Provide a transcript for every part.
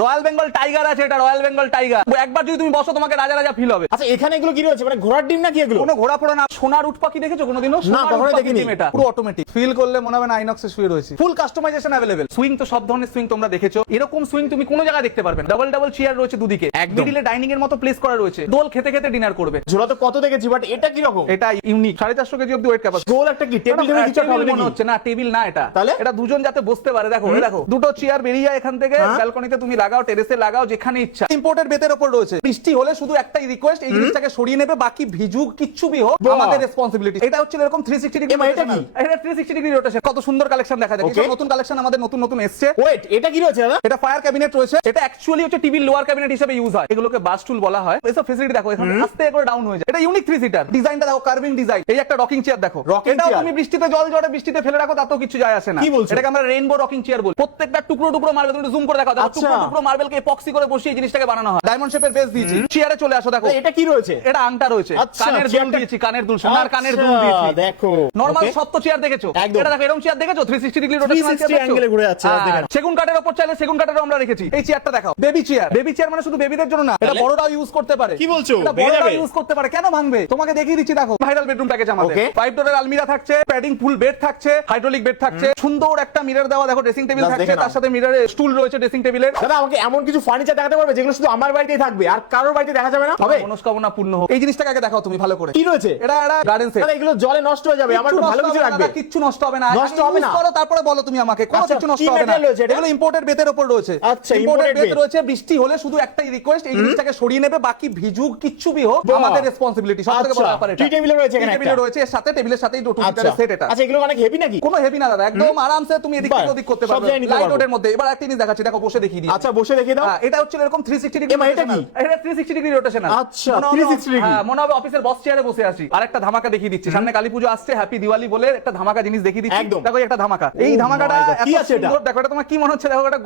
Royal Bengal tiger আছে, এটা royal Bengal tiger. একবার যদি তুমি বসো তোমাকে রাজা রাজা ফিল হবে। আচ্ছা এখানে এগুলো কি রয়েছে, মানে ঘোড়ার ডিম নাকি এগুলো? কোনো ঘোড়া ফোড়া না, সোনার উট পাখি দেখেছো কোনোদিনও? না, কখনো দেখিনি। এটা পুরো অটোমেটিক, ফিল করলে মনে হবে না আইনক্সে শুয়ে রয়েছে। ফুল কাস্টমাইজেশন अवेलेबल। সুইং তো সব ধরনের সুইং তোমরা দেখেছো, এরকম সুইং তুমি কোনো জায়গায় দেখতে পারবে না। ডাবল ডাবল চেয়ার রয়েছে দুদিকে, মিডিলে ডাইনিং এর মতো প্লেস করা রয়েছে। দোল খেতে খেতে ডিনার করবে। ঝোলা তো কত দেখেছি, বাট এটা কি রকম? এটা ইউনিক, 450 কেজি অবধি ওয়েট ক্যাপাসিটি। গোল একটা কি টেবিল টেবিল কিছু হবে মনে নাকি? হচ্ছে না, টেবিল না এটা। তাহলে এটা দুজন যাতে বসতে পারে। দেখো দেখো দুটো চেয়ার বেরিয়ে যায় এখান থেকে, ব্যালকনিতে তুমি লাগাও, টেরেসে লাগাও, যেখানে ইচ্ছা। ইম্পোর্টেড বেতের উপর রয়েছে। বৃষ্টি হলে শুধু একটাই রিকোয়েস্ট, এই জিনিসটাকে সরিয়ে নেবে, বাকি ভিজুক কিচ্ছু বি হোক আমাদের রেসপন্সিবিলিটি। এটা হচ্ছে এরকম 360 ডিগ্রি। এটা কি? এটা 360 ডিগ্রি রোটেশন। কত সুন্দর কালেকশন দেখা যায়। এটা নতুন কালেকশন আমাদের নতুন নতুন এসেছে। ওয়েট, এটা কি রয়েছে দাদা? এটা ফায়ার ক্যাবিনেট রয়েছে। এটা অ্যাকচুয়ালি হচ্ছে টিভির লোয়ার ক্যাবিনেট হিসেবে ইউজ হয়। এগুলোকে বাস টুল বলা হয়। এসব ফ্যাসিলিটি দেখো, এখানে আস্তে করে ডাউন হয়ে যায়। এটা ইউনিক 3 সিটার। ডিজাইনটা দেখো, কার্ভিং ডিজাইন। এই একটা রকিং চেয়ার দেখো। এটাও তুমি বৃষ্টিতে জল জড়ে বৃষ্টিতে ফেলে রাখো, তাতেও কিছু যায় আসে না। এটাকে আমরা রেইনবো রকিং চেয়ার বলি। প্রত্যেকটা টুকরো টুকরো মার্বেল, তুমি জুম করে দেখো, টুকরো টুকরো মার্বেলকে এপক্সি করে বসিয়ে এই জিনিসটাকে বানানো হয়। ডায়মন্ড শেপের বেস দিয়েছি। চেয়ারে চলে আসো, দেখো এটা কি রয়েছে? এটা আংটা রয়েছে, কানের দুল দিয়েছি, কানের দুল, সোনার কানের দুল দিয়েছি। দেখো নরমাল সপ্ত চেয়ার দেখেছো? এটা দেখো এরকম চেয়ার দেখেছো? 360 ডিগ্রি রোটেশনাল চেয়ার অ্যাঙ্গেলে ঘুরে যাচ্ছে। সেগুন কাঠের উপর চাইলে সেগুন কাঠেরও আমরা রেখেছি। এই চেয়ারটা দেখাও, বেবি চেয়ার। বেবি চেয়ার মানে শুধু বেবিদের জন্য না, এটা বড়রাও ইউজ করতে পারে। কি বলছো? এটা বড়রাও ইউজ করতে পারে, কেন ভাঙবে? তোমাকে দেখিয়ে দিচ্ছি, দেখো ভাইরাল বেডরুম প্যাকেজ আমাদের। 5 ডোরের আলমিরা থাকছে, প্যাডিং ফুল বেড থাকছে, হাইড্রোলিক বেড থাকছে, সুন্দর একটা মিরর দেওয়া, দেখো ড্রেসিং টেবিল থাকছে, তার সাথে মিররে স্টুল রয়েছে ড্রেসিং টেবিলের। দাদা আমাকে এমন কিছু ফার্নিচার দেখাতে পারবে যেগুলো শুধু আমার বাড়িতেই থাকবে আর কারোর বাড়িতে দেখা যাবে না? হবে? মনস্কামনা পূর্ণ হোক। এই জিনিসটাকে আগে দেখাও তুমি ভালো করে। কি রয়েছে? এটা গার্ডেন সেট। দাদা এগুলো জলে নষ্ট হয়ে যাবে, আমার তো ভালো কিছু লাগবে। কিচ্ছু নষ্ট হবে না, নষ্ট হবে না। করো তারপরে বলো তুমি আমাকে, কোনো কিছু নষ্ট হবে না। এগুলো ইম্পোর্টেড বেতের উপর রয়েছে। আচ্ছা, ইম্পোর্টেড বেত রয়েছে। বৃষ্টি হলে শুধু একটাই রিকোয়েস্ট, এই জিনিসটাকে সরিয়ে নেবে, বাকি ভিজুক কিচ্ছু বি হোক আমাদের রেসপন্সিবিলিটি। সবথেকে বড় ব্যাপার এটা। টি টেবিল রয়েছে এখানে, টেবিল রয়েছে, এর সাথে টেবিলের সাথেই দুটো সিটারের সেট। এটা আচ্ছা এগুলো অনেক হেভি নাকি? কোনো হেভি না দাদা, একদম আরামসে তুমি এদিক থেকে ওদিক করতে পারবে লাইট ওয়েটের মধ্যে। এবার একটা জিনিস দেখাচ্ছি, দেখো বসে দেখিয়ে দিই। আচ্ছা বসে দেখিয়ে দাও। এটা হচ্ছে এরকম 360 ডিগ্রি। এটা কি? এটা 360 ডিগ্রি রোটেশন। আচ্ছা 360 ডিগ্রি। হ্যাঁ, মনে হবে অফিসের বস চেয়ারে বসে আছি। আরেকটা ধামাকা দেখিয়ে দিচ্ছি, সামনে কালী পুজো আসছে, হ্যাপি দিওয়ালি বলে একটা ধামাকা জিনিস দেখিয়ে দিচ্ছি। দেখো একটা ধামাকা। এই ধামাকাটা এত সুন্দর, দেখো এটা তোমার কি মনে হচ্ছে? দেখো এটা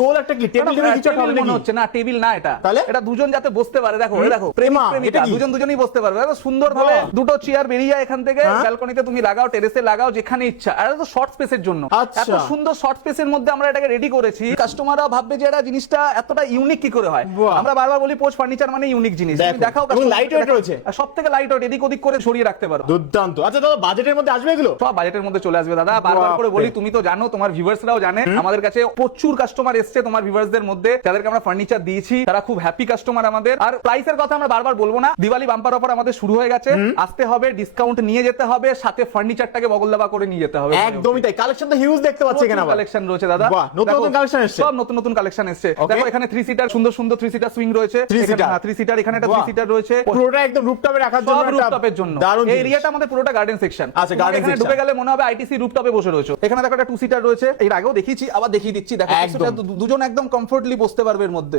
গোল একটা কি টেবিল টেবিল কিছু হবে নাকি? মনে হচ্ছে না, টেবিল না এটা। তাহলে এটা দুজন যাতে বসতে পারে। দেখো দেখো প্রেমিকা দুজনই বসতে পারবে। দেখো সুন্দর ভাবে দুটো চেয়ার বেরিয়ে যায় এখান থেকে, ব্যালকনিতে তুমি লাগাও, টেরেসে লাগাও, যেখানে ইচ্ছা। আর এটা তো শর্ট স্পেসের জন্য। এত সুন্দর শর্ট স্পেসের মধ্যে আমরা এটাকে রেডি করেছি। কাস্টমাররা ভাববে যে এটা জিনিসটা এতটা ইউনিক কি করে হয়। আমরা বারবার বলি পোজ ফার্নিচার মানে ইউনিক জিনিস। তুমি দেখাও, লাইট ওয়েট রয়েছে, সবথেকে লাইট ওয়েট, এদিক ওদিক করে সরিয়ে রাখতে পারো। দুর্দান্ত। আচ্ছা দাদা বাজেটের মধ্যে আসবে এগুলো? সব বাজেটের মধ্যে চলে আসবে দাদা। বারবার করে বলি, তুমি তো জানো, তোমার ভিউয়ার্সরাও জানে, আমাদের কাছে প্রচুর কাস্টমার এসেছে তোমার ভিউয়ার্সদের মধ্যে, যাদেরকে আমরা ফার্নিচার দিয়েছি, তারা খুব হ্যাপি কাস্টমার আমাদের। আর প্রাইসের কথা আমরা বারবার বলবো না, দিওয়ালি বাম্পার অফার আমাদের শুরু হয়ে গেছে। আসতে হবে, ডিসকাউন্ট নিয়ে যেতে হবে, সাথে ফার্নিচারটাকে বগলদাবা করে নিয়ে যেতে হবে। একদমই তাই। কালেকশন তো হিউজ দেখতে পাচ্ছি এখানে। কালেকশন রয়েছে দাদা, নতুন নতুন কালেকশন এসেছে, সব নতুন নতুন কালেকশন এসেছে। দেখো এখানে 3 সিটার, সুন্দর সুন্দর 3 সিটার সুইং রয়েছে। 3 সিটার, এখানে একটা 3 সিটার রয়েছে, পুরোটা একদম রুফটপে রাখার জন্য। রুফটপের জন্য এই এরিয়াটা আমাদের পুরোটা গার্ডেন সেকশন। আচ্ছা গার্ডেন সেকশন ঢুকে গেলে মনে হবে আইটিসি রুফটপে বসে রয়েছে। এখানে দেখো একটা 2 সিটার রয়েছে, এর আগেও দেখিয়েছি, আবার দেখিয়ে দিচ্ছি। দেখো দুজন একদম কমফোর্টলি বসতে পারবে এর মধ্যে।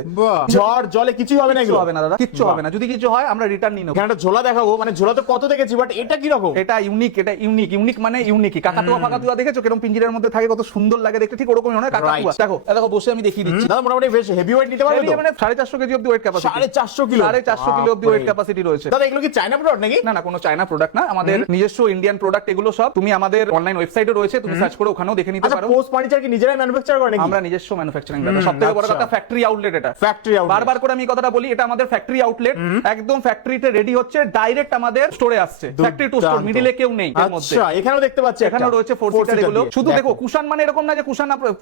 ঝড় জলে কিছু হবে না? এগুলো হবে না দাদা, কিচ্ছু হবে না। যদি কিছু হয় আমরা রিটার্ন নিয়ে নেব। এখানে একটা ঝোলা দেখাবো, মানে ঝোলা তো কত দেখেছি, বাট এটা কি রকম? এটা ইউনিক, এটা ইউনিক। ইউনিক মানে ইউনিকই। কাকাতুয়া ফাকাতুয়া দেখেছো কিরকম পিঞ্জিরার মধ্যে থাকে, কত সুন্দর লাগে দেখতে, ঠিক ওরকমই হয় কাকাতুয়া। দেখো দেখো বসে আমি দেখিয়ে দিচ্ছি। দাদা মোটামুটি বেশ হেভি ওয়েট নিতে পারবে তো? মানে 450 কেজি অবধি ওয়েট ক্যাপাসিটি। 450 কিলো? 450 কিলো অবধি ওয়েট ক্যাপাসিটি রয়েছে। দাদা এগুলো কি চায়না প্রোডাক্ট নাকি? না না, কোনো চায়না প্রোডাক্ট না, আমাদের নিজস্ব ইন্ডিয়ান প্রোডাক্ট এগুলো সব। তুমি আমাদের অনলাইন ওয়েবসাইটে রয়েছে, তুমি সার্চ করে ওখানেও দেখে নিতে পারো। পোস্ট ফার্নিচার কি নিজেরাই ম্যানুফ্যাকচার করে নাকি? আমরা নিজস্ব ম্যানুফ্যাকচারিং দাদা। সবথেকে বড় কথা ফ্যাক্টরি আউটলেট। এটা ফ্যাক্টরি আউটলেট, বারবার করে আমি কথাটা বলি, এটা আমাদের ফ্যাক্টরি আউটলেট। একদম ফ্যাক্টরিতে রেডি হচ্ছে, ডাইরেক্ট আমাদের স্টোরে আসছে। ফ্যাক্টরি টু স্টোর, মিডলে কেউ নেই এর মধ্যে। আচ্ছা এখানেও দেখতে পাচ্ছি, এখানেও রয়েছে 4 সিটার এগুলো। শুধু দেখো কুশন মানে এরকম না যে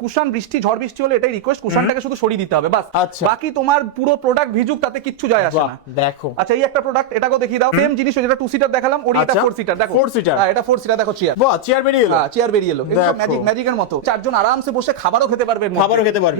কুশন বৃষ্টি ঝড় বৃষ্টি হলে এটাই রিকোয়েস্ট, কুশনটাকে শুধু সরিয়ে দিতে হবে বাস। বাকি তোমার পুরো প্রোডাক্ট ভিজুক, তাতে কিচ্ছু যায় আসে না। দেখো আচ্ছা এই একটা প্রোডাক্ট, এটাকেও দেখিয়ে দাও। সেম জিনিস, যেটা 2 সিটার দেখালাম, ওর এটা 4 সিটার। দেখো 4 সিটার। হ্যাঁ এটা 4 সিটার। দেখো চেয়ার, বাহ চেয়ার বেরিয়ে এলো। হ্যাঁ চেয়ার বেরিয়ে এলো, একদম ম্যাজিকের মতো। চারজন আরামসে বসে খাবারও খেতে পারবে।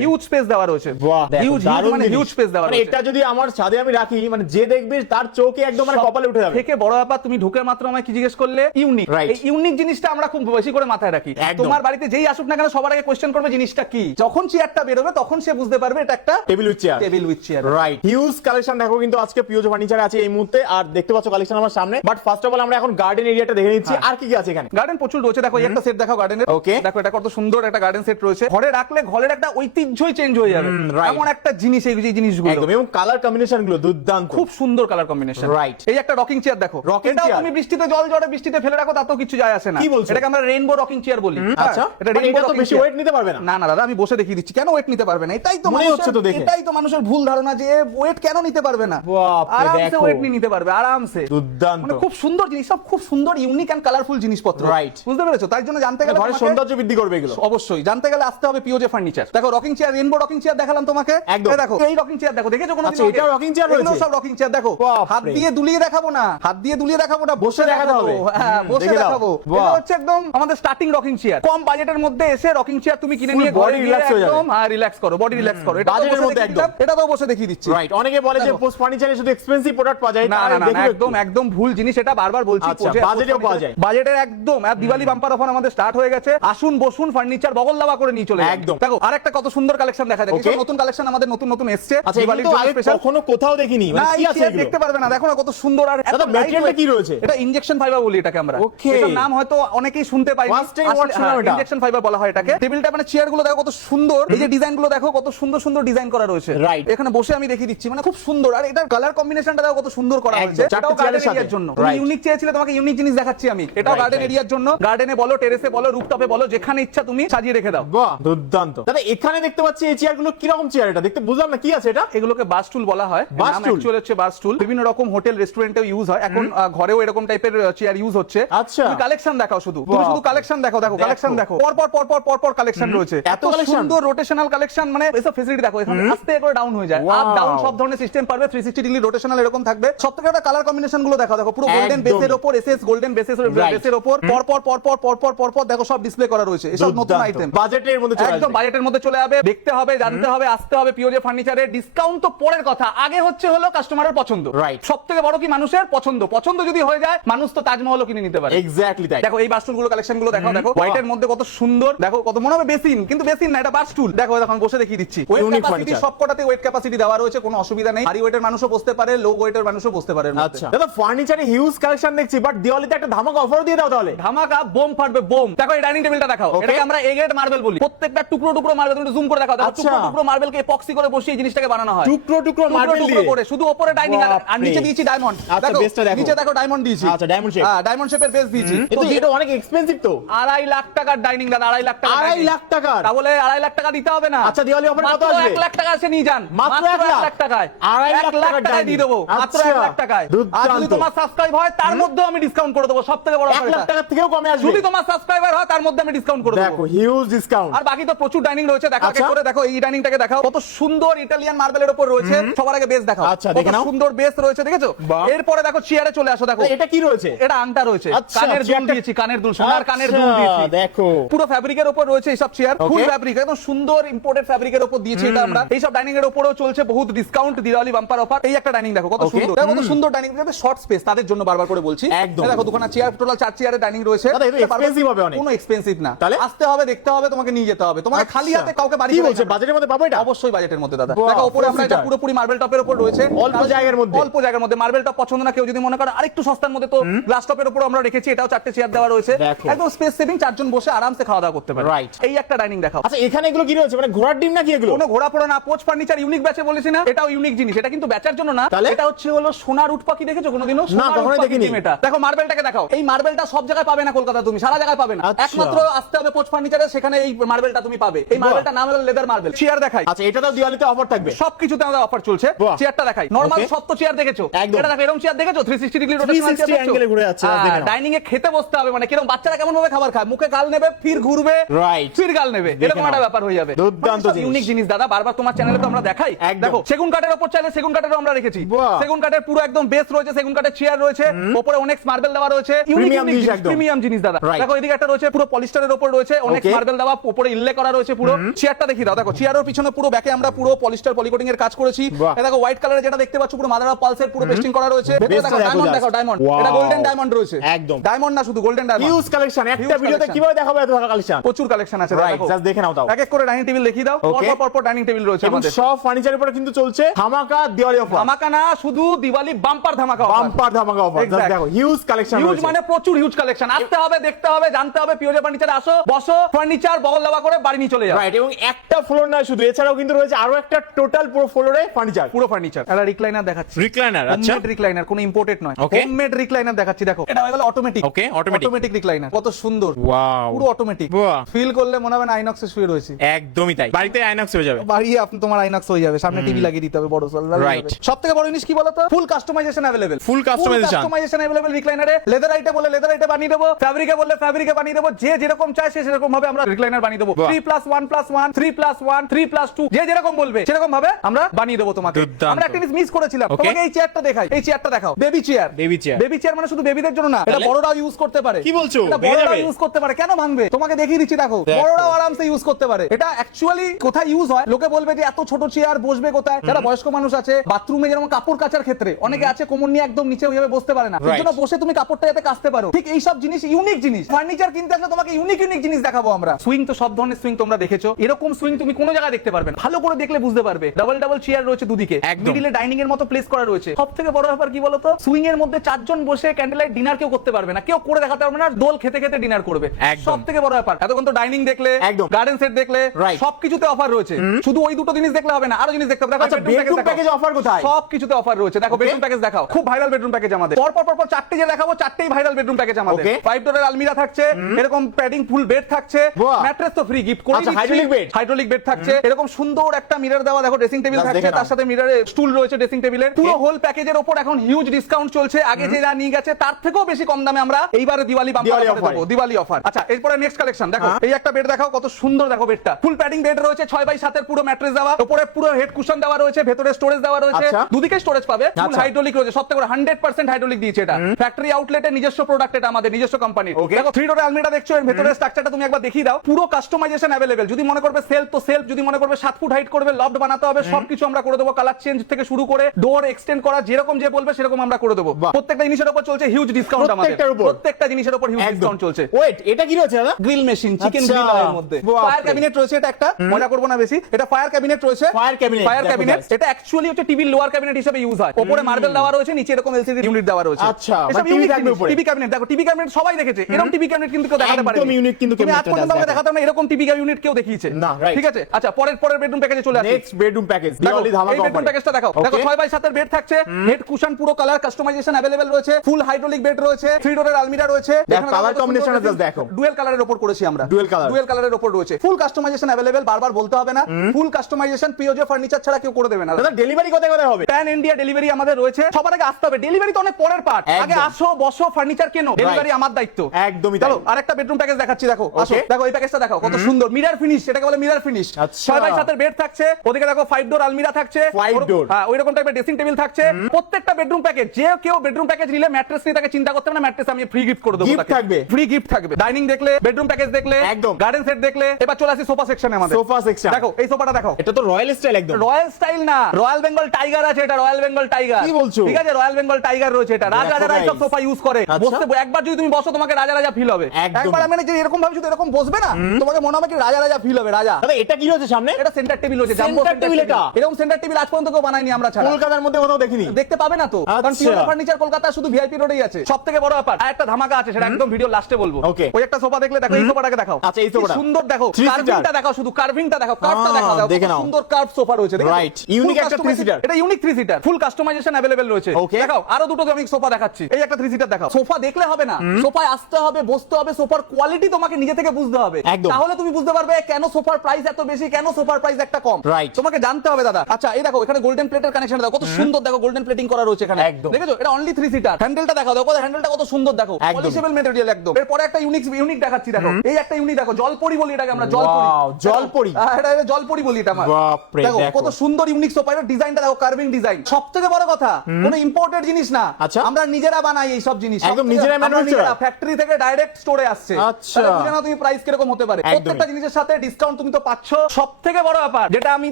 হিউজ স্পেস দেওয়া রয়েছে। বাহ হিউজ মানে হিউজ স্পেস দেওয়া রয়েছে। এটা যদি আমার ছাদে আমি রাখি, মানে যে দেখবে তার চোখে একদম মানে কপালে উঠে যাবে। থেকে বড় ব্যাপার, তুমি ঢুকে মাত্র আমায় কি জিজ্ঞেস করলে? ইউনিক। এই ইউনিক জিনিসটা আমরা খুব বেশি করে মাথায় রাখি। তোমার বাড়িতে যেই আসুক না কেন, সবার আগে কোশ্চেন করবে জিনিসটা কি। যখন চেয়ারটা বের হবে তখন সে বুঝতে পারবে এটা একটা table with chair. Table with chair, right. Huge collection দেখো কিন্তু আজকে পিওজো ফার্নিচারে আছে এই মুহূর্তে। আর দেখতে পাচ্ছ কালেকশন আমার সামনে। বাট ফার্স্ট অফ অল আমরা এখন গার্ডেন এরিয়াটা দেখে নিচ্ছি। আর কি কি আছে এখানে? গার্ডেন প্রচুর রয়েছে। দেখো এই একটা সেট দেখাও গার্ডেনের। ওকে দেখো এটা কত সুন্দর একটা গার্ডেন সেট রয়েছে। ঘরে রাখলে ঘরের একটা ঐতিহ্যই চেঞ্জ হয়ে যাবে, এমন একটা জিনিস এই জিনিসগুলো। একদম, এবং কালার কম্বিনেশন গুলো দুর্দান্ত, খুব সুন্দর কালার কম্বিনেশন। রাইট। এই একটা রকিং চেয়ার দেখো, এটাও তুমি বৃষ্টিতে জল জড়ে বৃষ্টিতে ফেলে রাখো, তাতেও কিছু যায় আসে না। এটাকে আমরা রেইনবো রকিং চেয়ার বলি। আচ্ছা এটা তো বেশি ওয়েট নিতে পারবে না? না না দাদা, আমি বসে দেখিয়ে দিচ্ছি কেন ওয়েট নিতে পারবে না। এটাই তো মনে হচ্ছে তো দেখে। এটাই তো মানুষের ভুল ধারণা যে ওয়েট কেন নিতে পারবে না, বাপরে, আরামসে দেখো। ওয়েট নিতে পারবে আরামসে। দুর্দান্ত। মানে খুব সুন্দর জিনিস, সব খুব সুন্দর ইউনিক এন্ড কালারফুল জিনিসপত্র, Right. বুঝতে পেরেছো? তাই জন্য জানতে গেলে ঘরের তোমাকে- সৌন্দর্য বৃদ্ধি করবে এগুলো। অবশ্যই জানতে গেলে আসতে হবে পিওজে ফার্নিচার। দেখো rocking chair, rainbow rocking chair দেখালাম তোমাকে, একদম। এই দেখো এই রকিং চেয়ার দেখো, দেখেছো কোনো? আচ্ছা, এটাও rocking chair রয়েছে? সব রকিং চেয়ার দেখো, বাপরে। হাত দিয়ে দুলিয়ে দেখাবো না, হাত দিয়ে দুলিয়ে দেখাবো না, বসে দেখাতে দেখাবো। হবে। হ্যাঁ, বসে দেখে দাও। দেখাবো। বাহ। এটা হচ্ছে একদম আমাদের স্টার্টিং রকিং চেয়ার। কম বাজেটের মধ্যে এসে রকিং চেয়ার তুমি কিনে Full নিয়ে ঘরে body গিয়ে relax হয়ে যাবে। একদম হ্যাঁ রিল্যাক্স করো, বডি রিল্যাক্স করো। এটা Budget এর মধ্যে একদম। এটা তো বসে দেখিয়ে দিচ্ছি। রাইট, অনেকে বলে যে দেখো। পোস্ট ফার্নিচারে শুধু এক্সপেন্সিভ প্রোডাক্ট পাওয়া যায়, না তাহলে না না, দেখো একটু। একদম একদম ভুল জিনিস, এটা বারবার বলছি। আচ্ছা, বাজেটেও পাওয়া যায়। বাজেটের একদম আর দিওয়ালি বাম্পার অফার আমাদের স্টার্ট হয়ে গেছে। আসুন বসুন ফার্নিচার বগল দাবা করে নিয়ে চলে যান। একদম। দেখো আরেকটা কত সুন্দর কালেকশন দেখা যায়। Okay. নতুন কালেকশন আমাদের নতুন নতুন এসছে আচ্ছা, এগুলো দিওয়ালির তো জন্য আগে স্পেশাল। কখনো কোথাও দেখিনি, না, মানে কি এই আছে চেয়ার এগুলো? দেখতে পারবে না, দেখো না কত সুন্দর। আর এত দাদা, material টা lightweight। কি রয়েছে? এটা ইনজেকশন ফাইবার বলি এটাকে আমরা। Okay. এটার নাম হয়তো অনেকেই শুনতে পাইনি। First time word শুনলাম এটা। ইনজেকশন ফাইবার বলা হয় এটাকে। টেবিলটা মানে চেয়ার গুলো দেখো কত সুন্দর, এই যে ডিজাইন গুলো দেখো কত সুন্দর সুন্দর ডিজাইন করা রয়েছে। Right. এখানে বসে আমি দেখিয়ে দিচ্ছি, মানে খুব সুন্দর। আর এটার কালার কম্বিনেশনটা দেখো কত সুন্দর করা একদম, হয়েছে। চারটে এটাও গার্ডেন চেয়ারের সাথে। এরিয়ার জন্য। Right. ইউনিক চেয়েছিলে, তোমাকে ইউনিক জিনিস দেখাচ্ছি আমি। এটাও Right, গার্ডেন right. এরিয়ার জন্য। গার্ডেনে বলো, টেরেসে বলো, রুফটপে বলো, যেখানে ইচ্ছা তুমি সাজিয়ে রেখে দাও। বাহ, দুর্দান্ত। দাদা, এখানে দেখতে পাচ্ছি এই চেয়ারগুলো কি রকম চেয়ার? এটা দেখতে বুঝলাম না, কি আছে এটা? এগুলোকে বাস টুল বলা হয়। বাস নাম টুল? অ্যাকচুয়ালি হচ্ছে বাস টুল। বিভিন্ন রকম হোটেল রেস্টুরেন্টেও ইউজ হয়। এখন ঘরেও এরকম টাইপের চেয়ার ইউজ হচ্ছে। আচ্ছা। তুমি কালেকশন দেখাও শুধু, তুমি বাহ। শুধু কালেকশন দেখো, দেখো কালেকশন দেখো, পর পর পর পর পর পর কালেকশন রয়েছে। এত collection? সুন্দর রোটেশনাল কালেকশন, মানে এসব ফেসিলিটি দেখো, এখানে আস্তে করে ডাউন হয়ে যায়, আপ Wow. ডাউন সব ধরনের সিস্টেম পারবে। 360 ডিগ্রি রোটেশনাল এরকম থাকবে। সবথেকে একটা কালার কম্বিনেশন গুলো দেখো, দেখো পুরো গোল্ডেন একদম। বেসের উপর এসএস গোল্ডেন বেসের Right. বেসের উপর পর পর পর পর পর পর পর পর দেখো সব ডিসপ্লে করা রয়েছে। এসব নতুন দুর্দান্ত। আইটেম বাজেটের মধ্যে চলে একদম আসবে। বাজেটের মধ্যে চলে যাবে। দেখতে হবে, জানতে হবে, আসতে হবে পিওজে ফার্নিচারে। ডিসকাউন্ট তো পরের কথা, আগে হচ্ছে হলো কাস্টমারের পছন্দ। Right. সবথেকে বড় কি মানুষের পছন্দ। পছন্দ যদি হয়ে যায়, মানুষ তো তাজমহলও কিনে নিতে পারে। এক্স্যাক্টলি তাই। দেখো এই বাস্টুল গুলো কালেকশন গুলো দেখো, দেখো হোয়াইটের মধ্যে কত সুন্দর। দেখো কত মনে হবে বেসিন, কিন্তু বেসিন না, এটা বাস্টুল। দেখো দেখো আমি বসে দেখিয়ে দিচ্ছি। Weight Unique capacity furniture। সবকটাতে ওয়েট ক্যাপাসিটি দেওয়া রয়েছে, কোনো অসুবিধা নেই। হাই ওয়েটের মানুষও বসতে পারে, লো ওয়েটের মানুষও বসতে পারে এর মধ্যে। আচ্ছা দাদা, ফার্নিচারে হিউজ কালেকশন দেখছি, বাট দিওয়ালিতে একটা ধামাকা অফার দিয়ে দাও তাহলে। ধামাকা বোম ফাটবে বোম। দেখো এই ডাইনিং টেবিলটা দেখাও, Okay. এটাকে আমরা এগেট মার্বেল বলি। প্রত্যেকটা টুকরো টুকরো মার্বেল, তুমি জুম করে দেখাও, দেখো আচ্ছা। টুকরো টুকরো মার্বেলকে এপক্সি করে বসিয়ে এই জিনিসটাকে বানানো হয়। টুকরো টুকরো টুকরো মার্বেল টুকরো দিয়ে করে, শুধু উপরে ডাইনিং আর বাপরে। নিচে দিয়েছি ডায়মন্ড। আচ্ছা, দেখো বেসটা দেখো। নিচে দেখো ডায়মন্ড দিয়েছি। আচ্ছা, diamond shape। হ্যাঁ, ডায়মন্ড শেপের বেস দিয়েছি। তো কিন্তু এটা অনেক এক্সপেন্সিভ তো। 2.5 লাখ টাকার ডাইনিং দাদা, 2.5 লাখ টাকা। 2.5 লাখ টাকার? তাহলে 2.5 লাখ টাকা দিতে হবে না। আচ্ছা, দিওয়ালি অফার কত মাত্র আসবে? 1 লাখ টাকা আছে, নিয়ে যান। মাত্র 1 লাখ টাকায়। 2.5 লাখ 1 লাখ টাকার টাকায় dining। দিয়ে দেবো, মাত্র আচ্ছা, 1 লাখ টাকায়। আর দুর্দান্ত। যদি তোমার সাবস্ক্রাইব হয়, তার মধ্যেও আমি ডিসকাউন্ট করে দেবো। সবথেকে বড় 1 কথা লাখ এটা। টাকার থেকেও কমে আসবে। যদি তোমার সাবস্ক্রাইবার হয়, তার মধ্যে আমি ডিসকাউন্ট করে দেবো। দেখো, হিউজ ডিসকাউন্ট। আর বাকি তো প্রচুর ডাইনিং রয়েছে, দেখো এক এক আচ্ছা। করে দেখো। এই ডাইনিংটাকে দেখাও, কত সুন্দর ইটালিয়ান মার্বেলের উপর রয়েছে। সবার আগে বেস দেখাও। আচ্ছা, কত দেখে নাও। সুন্দর বেস রয়েছে, দেখেছো? বাহ। এরপরে দেখো চেয়ারে চলে আসো, দেখো এটা কি রয়েছে? এটা আংটা রয়েছে। আচ্ছা, কানের দুল চেয়ারটা- দিয়েছি, কানের দুল, সোনার কানের দুল আচ্ছা, দিয়েছি। দেখো। পুরো ফ্যাব্রিকের উপর রয়েছে এইসব চেয়ার, ফুল Okay. ফ্যাব্রিক, একদম সুন্দর ইম্পোর্টেড ফ্যাব্রিকের উপর দিয়েছি এটা আমরা। এইসব ডাইনিং এর উপরেও চলছে বহুত ডিসকাউন্ট, দিওয়ালি বাম্পার অফার। এই একটা ডাইনিং দেখো কত Okay. সুন্দর, দেখো কত সুন্দর ডাইনিং, এটা শর্ট স্পেস তাদের জন্য বারবার করে বলছি। একদম। এই দেখো দুখানা চেয়ার, টোটাল 4 চেয়ারের ডাইনিং রয়েছে। দাদা, এটা expensive হবে অনেক। কোনো এক্সপেন্সিভ না, তাহলে? আসতে হবে, দেখতে হবে, তোমাকে নিয়ে যেতে হবে। তোমাকে খালি আচ্ছা। হাতে কাউকে বাড়ি কি ফেরাই বলছে, না। বাজেটের মধ্যে পাবো এটা? অবশ্যই বাজেটের মধ্যে দাদা। বাহ, দেখো উপরে আমরা এটা 4 seater। পুরোপুরি মার্বেল টপের উপর রয়েছে। অল্প জায়গার মধ্যে। অল্প জায়গার মধ্যে মার্বেল টপ পছন্দ না কেউ যদি মনে করে আরেকটু সস্তার মধ্যে, তো গ্লাস টপের উপর আমরা রেখেছি। এটাও 4টে চেয়ার দেওয়া রয়েছে, দেখো। একদম স্পেস সেভিং, 4 জন বসে আরামসে খাওয়া দাওয়া করতে পারে। Right. এই একটা ডাইনিং দেখাও। আচ্ছা, এখানে এগুলো কি রয়েছে, মানে ঘোড়ার ডিম নাকি এগুলো? কোনো ঘোড়া ফোড়া না, পোচ ফার্নিচার ইউনিক ব্যাচে বলেছি না, এটাও ইউনিক জিনিস। এটা কিন্তু ব্যাচার জন্য না, তাহলে? এটা হচ্ছে হলো সোনার উট পাখি। দেখেছো কোনোদিনও? সোনার কখনোই উট পাখি দেখিনি। ডিম এটা। দেখো মার্বেলটাকে দেখাও। এই মার্বেলটা সব জায়গায় পাবে না, কলকাতা তুমি সারা জায়গায় পাবে না। আচ্ছা। একমাত্র আসতে হবে পোচ ফার্নিচারে, সেখানে এই মার্বেলটা তুমি পাবে। এই মার্বেলটা নাম হলো লেদার মার্বেল। চেয়ার দেখাই, আচ্ছা, এটাতেও দিওয়ালিতে অফার থাকবে। সবকিছুতে আমাদের অফার চলছে। বাহ। চেয়ারটা দেখাই, নরমাল Okay. সব তো চেয়ার দেখেছো। একদম। এটা দেখো, এরকম চেয়ার দেখেছো? 360 ডিগ্রি 360 angle এ ঘুরে যাচ্ছে, দেখে নাও। ডাইনিং এ খেতে বসতে হবে, মানে কিরকম বাচ্চারা কেমন ভাবে খাবার খায়, মুখে গাল নেবে, ফির ঘুরবে, Right. ফির গাল নেবে, দেখে এরকম একটা নাও। ব্যাপার হয়ে যাবে। দুর্দান্ত জিনিস। ইউনিক জিনিস দাদা, বারবার তোমার চ্যানেলে তো আমরা দেখাই। একদম। দেখো সেগুন কাঠের উপর চাইলে সেগুন কাঠেরও আমরা রেখেছি। বাহ। সেগুন কাঠের পুরো একদম বেস রয়েছে, সেগুন কাঠের চেয়ার রয়েছে, উপরে অনেক মার্বেল দেওয়া রয়েছে। Premium জিনিস একদম। প্রিমিয়াম জিনিস দাদা। Right. দেখো এদিকে একটা রয়েছে পুরো পলিস্টারের উপর রয়েছে, অনেক Okay. মার্বেল দেওয়া, উপরে ইনলে করা রয়েছে পুরো। চেয়ারটা দেখি দাও, দেখো চেয়ারের পিছনে পুরো ব্যাকে আমরা পুরো পলিস্টার পলিকোটিং এর কাজ করেছি। বাহ। এই দেখো হোয়াইট কালারের যেটা দেখতে পাচ্ছ, পুরো মাদার অফ পালসের পুরো পেস্টিং করা রয়েছে। ভেতরে বেসটা দেখো দেখো ডায়মন্ড, just। দেখো ডায়মন্ড, Wow. এটা গোল্ডেন ডায়মন্ড রয়েছে। একদম। ডায়মন্ড না, শুধু গোল্ডেন ডায়মন্ড। হিউজ কালেকশন, একটা Huge ভিডিওতে collection। কিভাবে দেখাবো এত কালেকশন? প্রচুর কালেকশন আছে, রাইট, দেখো জাস্ট দেখে নাও তাও। এক এক করে ডাইনিং টেবিল দেখিয়ে দাও। Okay. পর পর ডাইনিং টেবিল রয়েছে এবং আমাদের। সব ফার্নিচারের উপরে কিন্তু চলছে ধামাকা দিওয়ালি অফার। ধামাকা না, শুধু দিওয়ালি বাম্পার ধামাকা অফার। বাম্পার ধামাকা অফার। Just Exact. দেখো, হিউজ কালেকশন হিউজ রয়েছে। মানে প্রচুর হিউজ কালেকশন। আসতে হবে, দেখতে হবে, জানতে হবে, পিওজে ফার্নিচারে আসো, বসো, ফার্নিচার বগল দাবা করে বাড়ি নিয়ে চলে যাও। রাইট, এবং একটা ফ্লোর নয় শুধু, এছাড়াও কিন্তু রয়েছে আরো একটা টোটাল পুরো ফ্লোরে ফার্নিচার। পুরো ফার্নিচার। এটা রিক্লাইনার দেখাচ্ছি, রিক্লাইনার। আচ্ছা, হোমমেড রিক্লাইনার, কোনো ইম্পোর্টেড নয়। Okay. হোমমেড রিক্লাইনার দেখাচ্ছি, দেখো এটা হয়ে গেল automatic. Okay, automatic. Automatic recliner, কত সুন্দর, ওয়াও, পুরো অটোমেটিক। বাহ। ফিল করলে মনে হবে না আইনক্সে শুয়ে রয়েছে। একদমই তাই। বাড়িতে আইনক্স হয়ে যাবে। বাড়িয়ে আপনি তোমার আইনক্স হয়ে যাবে, সামনে টিভি লাগিয়ে দিতে হবে বড় Right. সব থেকে বড় জিনিস কি বলতো, full customization available, Full customization. Customization available রিক্লাইনারে। লেদার আইটে বলে লেদার আইটে বানিয়ে দেবো, ফ্যাব্রিকে বললে ফ্যাব্রিকে বানিয়ে দেবো, যে যেরকম চায় সে সেরকম ভাবে আমরা রিক্লাইনার বানিয়ে দেবো। বাহ। 3+1+1 3+1 3+2 যে যেরকম বলবে সেরকম ভাবে আমরা বানিয়ে দেবো তোমাকে। দুর্দান্ত। আমরা একটা জিনিস মিস করেছিলাম, Okay. তোমাকে এই চেয়ারটা দেখাই, এই চেয়ারটা দেখাও, baby chair. Baby chair। Baby chair মানে শুধু বেবিদের জন্য না, এটা তাহলে? বড়রাও ইউজ করতে পারে। কি বলছো? এটা ভেঙে বড়রাও যাবে? ইউজ করতে পারে, কেন ভাঙবে? তোমাকে দেখিয়ে দিচ্ছি, দেখো দেখো। বড়রাও আরামসে ইউজ করতে পারে। এটা অ্যাকচুয়ালি কোথায় ইউজ হয়, লোকে বলবে যে এত ছোট চেয়ার বসবে কোথায়? যারা বয়স্ক মানুষ আছে, বাথরুমে যেমন কাপড় কাচার ক্ষেত্রে অনেকে আছে কোমর নিয়ে একদম নিচে ওইভাবে বসতে পারে না, এর Right. জন্য বসে তুমি কাপড়টা যাতে কাচতে পারো। ঠিক এই সব জিনিস ইউনিক জিনিস। ফার্নিচার কিনতে আসলে তোমাকে ইউনিক ইউনিক জিনিস দেখাবো আমরা। সুইং তো সব ধরনের সুইং তোমরা দেখেছো, এরকম সুইং তুমি কোনো জায়গায় দেখতে পারবে না, ভালো করে দেখলে বুঝতে পারবে। ডাবল ডাবল চেয়ার রয়েছে দুদিকে, একদম। মিডিলে ডাইনিং এর মতো প্লেস করা রয়েছে। সব থেকে বড় ব্যাপার কি বলতো, সুইং এর মধ্যে 4 জন বসে ক্যান্ডেল লাইট ডিনার কেউ করতে পারবে না, কেউ করে দেখাতে পারবে না, দোল খেতে খেতে ডিনার করবে। একদম। সব থেকে বড় ব্যাপার, এতক্ষণ তো ডাইনিং দেখলে, একদম। গার্ডেন সেট দেখলে, Right. সবকিছুতে অফার রয়েছে। শুধু ওই দুটো জিনিস দেখলে হবে না, আরো জিনিস দেখতে হবে। দেখো, আচ্ছা, bedroom bedroom package package দেখাও। offer কোথায়? সবকিছুতে অফার রয়েছে। দেখো বেডরুম প্যাকেজ দেখাও, খুব ভাইরাল বেডরুম প্যাকেজ আমাদের। পর পর পর পর 4টে যে দেখাবো, 4টেই ভাইরাল বেডরুম প্যাকেজ আমাদের। Okay. 5 ডোরের আলমিরা থাকছে, এরকম প্যাডিং ফুল বেড থাকছে, বাহ। ম্যাট্রেস তো ফ্রি গিফট করে আচ্ছা, দিচ্ছি। hydraulic bed? হাইড্রোলিক বেড থাকছে, এরকম সুন্দর একটা মিরর দেওয়া, দেখো ড্রেসিং টেবিল Just থাকছে, দেখে নাও। তার সাথে মিররে স্টুল রয়েছে ড্রেসিং টেবিলের। পুরো হোল প্যাকেজের উপর এখন হিউজ ডিসকাউন্ট চলছে, আগে যে যা নিয়ে গেছে তার থেকেও বেশি কম দামে আমরা এইবারে দিওয়ালি বাম্পার দিওয়ালি অফারে offer। দেবো, দিওয়ালি অফার। আচ্ছা, এরপরে নেক্সট কালেকশন দেখো, হ্যাঁ। এই একটা বেড দেখাও, কত সুন্দর দেখো বেডটা। ফুল প্যাডিং বেড রয়েছে, 6x7 এর পুরো ম্যাট্রেস দেওয়া, উপরে পুরো হেড কুশন দেওয়া রয়েছে, ভেতরে স্টোরেজ দেওয়া রয়েছে, আচ্ছা। দুদিকে স্টোরেজ পাবে, ফুল আচ্ছা। হাইড্রোলিক রয়েছে, সব থেকে 100% হাইড্রোলিক দিয়েছে এটা। ফ্যাক্টরি আউটলেটে নিজস্ব প্রোডাক্ট, এটা আমাদের নিজস্ব কোম্পানি। Okay. দেখো 3 ডোরের আলমিরা দেখছো, এর ভেতরে স্ট্রাকচারটা তুমি একবার দেখিয়ে দাও, পুরো কাস্টমাইজেশন अवेलेबल। যদি মনে করবে সেলফ তো সেলফ, যদি মনে করবে 7 ফুট হাইট করবে, লফট বানাতে হবে, সবকিছু আমরা করে দেবো। কালার চেঞ্জ থেকে শুরু করে ডোর এক্সটেন্ড করা, যেরকম যে বলবে সেরকম আমরা করে দেবো। বাহ। প্রত্যেকটা জিনিসের উপর চলছে হিউজ ডিসকাউন্ট আমাদের, প্রত্যেকটার উপর? প্রত্যেকটা জিনিসের উপর হিউজ একদম। ডিসকাউন্ট চলছে। ওয়েট, এটা কি রয়েছে দাদা? গ্রিল মেশিন, চিকেন আচ্ছা। গ্রিল এর মধ্যে বাপরে। ফায়ার ক্যাবিনেট রয়েছে, এটা একটা মজা করবো না বেশি, এটা ফায়ার ক্যাবিনেট রয়েছে। Fire cabinet, ফায়ার দেখো ক্যাবিনেট, guys। এটা অ্যাকচুয়ালি হচ্ছে টিভি লোয়ার ক্যাবিনেট হিসেবে ইউজ হয়। উপরে মার্বেল দেওয়া রয়েছে, নিচে এরকম এলসিডি ইউনিট দেওয়া রয়েছে। আচ্ছা, এসব মানে TV unique থাকবে জিনিস। উপরে। টিভি ক্যাবিনেট দেখো, টিভি ক্যাবিনেট সবাই দেখেছে, এরকম টিভি ক্যাবিনেট কিন্তু কেউ দেখাতে পারে একদম unique কিন্তু তুমি আজ cabinet টা পর্যন্ত আমাকে দেখো। দেখাতে না, এরকম টিভি ইউনিট কেউ দেখিয়েছে না, right। ঠিক আছে। আচ্ছা, পরের বেডরুম প্যাকেজে চলে আসি। নেক্সট বেডরুম প্যাকেজ, দেখো, দিওয়ালি ধামাকা এই বেডরুম offer। প্যাকেজটা দেখো, দেখো Okay. 6x7 এর বেড থাকছে, হেড কুশন পুরো কালার কাস্টমাইজেশন अवेलेबल রয়েছে, ফুল হাইড্রোলিক বেড রয়েছে, 3 ডোরের আলমিরা রয়েছে। দেখো, color combination টা just দেখো। ডুয়েল কালারের উপর করেছি আমরা, Dual color। ডুয়েল কালারের উপর রয়েছে, ফুল কাস্টমাইজেশন अवेलेबल, বারবার বলতে হবে না, ফুল কাস্টমাইজেশন পিওজে ফার্নিচার ছাড়া কেউ করে দেবে না। দাদা, ডেলিভারি কোথায় কোথায় হবে? প্যান ইন্ডিয়া ডেলিভারি আমাদের রয়েছে। সবার আগে আসতে হবে, ডেলিভারি তো অনেক পরের পার্ট, একদম। আগে আসো বসো ফার্নিচার কেনো, ডেলিভারি আমার দায়িত্ব। একদমই তাই। চলো আরেকটা বেডরুম প্যাকেজ দেখাচ্ছি, দেখো আসো, Okay. দেখো এই প্যাকেজটা দেখো, কত সুন্দর মিরর ফিনিশ, এটাকে বলে মিরর ফিনিশ। আচ্ছা। 6x7 এর বেড থাকছে, ওদিকে দেখো 5 ডোর আলমিরা থাকছে, 5 door। হ্যাঁ ওইরকম টাইপের ড্রেসিং টেবিল থাকছে। প্রত্যেকটা বেডরুম প্যাকেজ, যে কেউ বেডরুম প্যাকেজ নিলে ম্যাট্রেস নিয়ে তাকে চিন্তা করতে হবে না, ম্যাট্রেস আমি ফ্রি গিফট করে দেবো Gift তাকে। থাকবে? ফ্রি গিফট থাকবে। ডাইনিং দেখলে, বেডরুম প্যাকেজ দেখলে, একদম। গার্ডেন সেট দেখলে, এবার চলে আসি সোফা সেকশনে আমাদের। Sofa section. দেখো এই সোফাটা দেখো, এটা তো রয়্যাল স্টাইল একদম। রয়্যাল স্টাইল না, রয়্যাল বেঙ্গল টাইগার আছে, এটা রয়্যাল বেঙ্গল টাইগার। কি বলছো? ঠিক আছে, রয়্যাল বেঙ্গল টাইগার রয়েছে, এটা দেখো রাজারা এইসব guys। সোফা ইউজ করে। আচ্ছা। বসতে একবার যদি তুমি বসো, তোমাকে রাজা রাজা ফিল হবে। একদমই। একবার মানে যে এরকম ভাবে শুধু এরকম বসবে না, তোমাকে মনে হবে কি রাজা রাজা ফিল হবে, রাজা। দাদা, এটা কি রয়েছে সামনে? এটা সেন্টার টেবিল হচ্ছে, জাম্বো Center table এটা? এরকম সেন্টার টেবিল আজ পর্যন্ত কেউ বানায়নি আমরা ছাড়া। কলকাতার মধ্যে কোথাও দেখিনি। দেখতে পাবে না তো, কারণ আচ্ছা। পিওর ফার্নিচার কলকাতা শুধু ভিআইপি রোডেই আছে। সবথেকে বড় ব্যাপার আর একটা ধামাকা আছে, সেটা একদম ভিডিও লাস্টে বলবো। Okay. ওই একটা সোফা দেখলে, দেখো এই সোফাটাকে দেখাও। আচ্ছা, এই সোফাটা। কি সুন্দর দেখো, 3 seater। কার্ভিংটা দেখাও, শুধু কার্ভিংটা দেখো, কার্ভটা দেখাও, দেখো দেখে কত নাও। সুন্দর কার্ভ সোফা রয়েছে, দেখেছো? Right. Unique একটা 3 seater। এটা ইউনিক 3 সিটার, ফুল কাস্টমাইজেশন अवेलेबल রয়েছে। Okay. দেখাও আরো দুটো আমি সোফা দেখাচ্ছি, এই একটা 3 সিটার দেখাও। সোফা দেখলে হবে না, সোফায় আসতে হবে, বসতে হবে, সোফার কোয়ালিটি তোমাকে নিজে থেকে বুঝতে হবে, একদম। তাহলে তুমি বুঝতে পারবে কেন সোফার প্রাইস এত বেশি, কেন সোফার প্রাইস একটা কম। Right. তোমাকে জানতে হবে দাদা। আচ্ছা এই দেখো, এখানে গোল্ডেন প্লেটের কানেকশন দেখো, কত সুন্দর দেখো, গোল্ডেন প্লেটিং করা রয়েছে এখানে, একদম। দেখেছো? এটা অনলি 3 সিটার। হ্যান্ডেলটা দেখাও, দেখো হ্যান্ডেলটা কত সুন্দর দেখো, একদম। পলিশেবল ম্যাটেরিয়াল একদম। এরপরে একটা ইউনিক দেখাচ্ছি, দেখো এই একটা ইউনিক দেখো, জলপরি বলি এটাকে আমরা, জলপরি। Wow, জলপরি। এটা জলপরি বলি এটা আমার। বাপরে, দেখো দেখো। কত সুন্দর ইউনিক সোফা, এটা ডিজাইনটা দেখো, কার্ভিং ডিজাইন। সবথেকে বড় কথা, কোনো ইম্পোর্টেড জিনিস না, আচ্ছা। আমরা নিজেরা বানাই এই সব জিনিস, একদম নিজেরাই manufacturer? ফ্যাক্টরি থেকে ডাইরেক্ট স্টোরে আসছে। আচ্ছা। তাহলে বুঝে নাও তুমি প্রাইস কিরকম হতে পারে। একদমই। প্রত্যেকটা জিনিসের সাথে ডিসকাউন্ট তুমি তো পাচ্ছ। সবথেকে বড় ব্যাপার যেটা আমি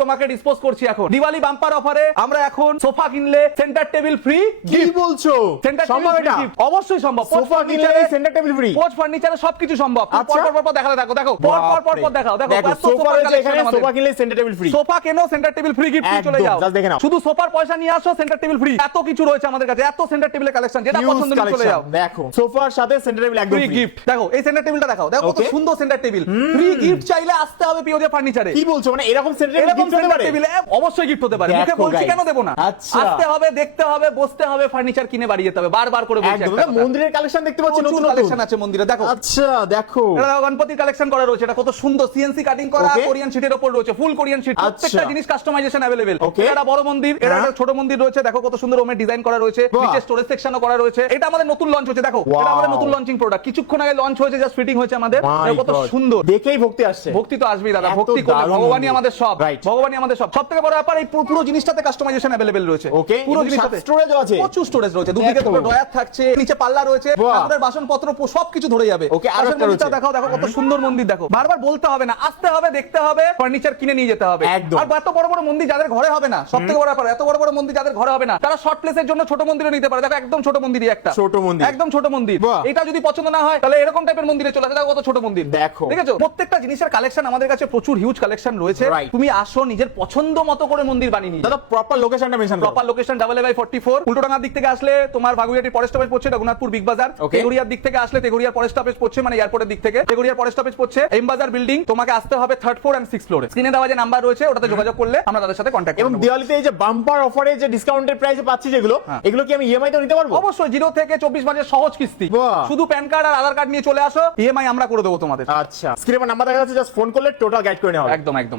তোমাকে ডিসপোজ করছি এখন, দিওয়ালি বাম্পার অফারে আমরা এখন সোফা কিনলে সেন্টার টেবিল ফ্রি। কি বলছো? সেন্টার সম্ভব টেবিল এটা? ফ্রি, অবশ্যই সম্ভব। সোফা কিনলে সেন্টার টেবিল ফ্রি? পোজ ফার্নিচারে সবকিছু সম্ভব। আচ্ছা। পর দেখালে দেখো, দেখো পর দেখাও, দেখো দেখো, এত সোফা সোফার রয়েছে collection এখানে, আমাদের। সোফা কিনলে সেন্টার টেবিল ফ্রি। সোফা কেনো, সেন্টার টেবিল ফ্রি গিফট চলে একদম, যাও। just দেখে নাও। শুধু সোফার পয়সা নিয়ে আসো, সেন্টার টেবিল ফ্রি। এত কিছু রয়েছে আমাদের কাছে, এত সেন্টার টেবিলের কালেকশন, যেটা Huge পছন্দ নিয়ে চলে collection। যাও। দেখো, সোফার সাথে সেন্টার টেবিল একদম ফ্রি ফ্রি। গিফট। দেখো এই সেন্টার টেবিলটা দেখাও, দেখো কত Okay. সুন্দর সেন্টার টেবিল। ফ্রি গিফট চাইলে আসতে হবে পিওজে ফার্নিচারে। কি বলছো? মানে এরকম সেন্টার টেবিল এরকম গিফট হতে সেন্টার পারে? টেবিল অবশ্যই গিফট হতে পারে। দেখো মুখে বলছি guys। কেন দেবো না? আচ্ছা। আসতে হবে, দেখতে হবে, বসতে হবে, ফার্নিচার কিনে বাড়ি যেতে হবে। বারবার করে বলছি একদম। একটা দাদা, কথা। মন্দিরের কালেকশন দেখতে পাচ্ছি, প্রচুর নতুন কালেকশন নতুন। আছে মন্দিরে, দেখো। আচ্ছা, দেখো। এটা দেখো, গণপতির কালেকশন করা রয়েছে, এটা কত সুন্দর সিএনসি কাটিং করা, Okay. কোরিয়ান শিটের শীটের উপর রয়েছে, ফুল কোরিয়ান শীট, প্রত্যেকটা জিনিস কাস্টমাইজেশন अवेलेबल। এটা বড় মন্দির, এটা একটা ছোট মন্দির রয়েছে, দেখো কত সুন্দর ওমে ডিজাইন করা রয়েছে, নিচে স্টোরেজ সেকশনও করা রয়েছে। এটা আমাদের নতুন লঞ্চ হয়েছে, দেখো এটা আমাদের নতুন লঞ্চিং প্রোডাক্ট, কিছুক্ষণ আগে লঞ্চ হয়েছে, জাস্ট ফিটিং হয়েছে আমাদের। কত সুন্দর, দেখেই ভক্তি আসছে। ভক্তি তো আসবেই দাদা, ভক্তি করলে ভগবানই আমাদের সব, ভগবানই আমাদের সব। সবথেকে বড় ব্যাপার এই পুরো জিনিসটাতে কাস্টমাইজেশন अवेलेबल রয়েছে। ওকে, পুরো জিনিসটাতে স্টোরেজও আছে, প্রচুর স্টোরেজ রয়েছে, দুদিকে দুটো ড্রয়ার থাকছে, নিচে পাল্লা রয়েছে, আমাদের বাসনপত্র সবকিছু ধরে যাবে। ওকে, আর একটা মন্দিরটা দেখো, দেখো কত সুন্দর মন্দির, দেখো বারবার বলতে হবে না, আসতে হবে, দেখতে হবে, ফার্নিচার কিনে নিয়ে যেতে হবে। আর এত বড় বড় মন্দির যাদের ঘরে হবে না, সবথেকে বড় ব্যাপার, এত বড় বড় মন্দির যাদের ঘরে হবে না, তারা শর্ট প্লেসের জন্য ছোট মন্দিরে নিতে পারে। দেখো একদম ছোট মন্দিরই একটা, ছোট মন্দির, একদম ছোট মন্দির। এটা যদি পছন্দ না হয় তাহলে এরকম টাইপের মন্দিরে চলে আসে, দেখো কত ছোট মন্দির, দেখো দেখেছো? প্রত্যেকটা জিনিসের কালেকশন আমাদের কাছে প্রচুর হিউজ কালেকশন রয়েছে। তুমি আসো, নিজের পছন্দ মতো করে মন্দির বানিয়ে নিয়ে। দাদা প্রপার লোকেশনটা মেনশন করো। প্রপার লোকেশন AA/44, উল্টোডাঙ্গার দিক থেকে আসলে তোমার ভাগুড়িয়াটির পরের স্টপেজ পড়ছে রঘুনাথপুর বিগ বাজার। তেগুড়িয়ার দিক থেকে আসলে তেগুড়িয়ার পরের স্টপেজ পড়ছে, মানে এয়ারপোর্টের দিক থেকে তেগুড়িয়ার পরের স্টপেজ পড়ছে এমবাজার বিল্ডিং। তোমাকে আসতে হবে 3rd ফ্লোর এন্ড 6th ফ্লোরে। স্ক্রিনে দেওয়া যে নাম্বার রয়েছে ওটাতে যোগাযোগ করলে আমরা তাদের সাথে কন্ট্যাক্ট করব। এবং দিওয়ালিতে এই যে বাম্পার অফারে যে ডিসকাউন্টেড প্রাইসে পাচ্ছি যেগুলো, এগুলো কি আমি ইএমআই তে নিতে পারবো? অবশ্যই, 0 থেকে 24 মাসের সহজ কিস্তি। শুধু প্যান কার্ড আর আধার কার্ড নিয়ে চলে আসো, ইএমআই আমরা করে দেবো তোমাদের। আচ্ছা, স্ক্রিনে নাম্বার দেখা যাচ্ছে, জাস্ট ফোন করলে টোটাল গাইড করে নেওয়া হবে। একদম একদম।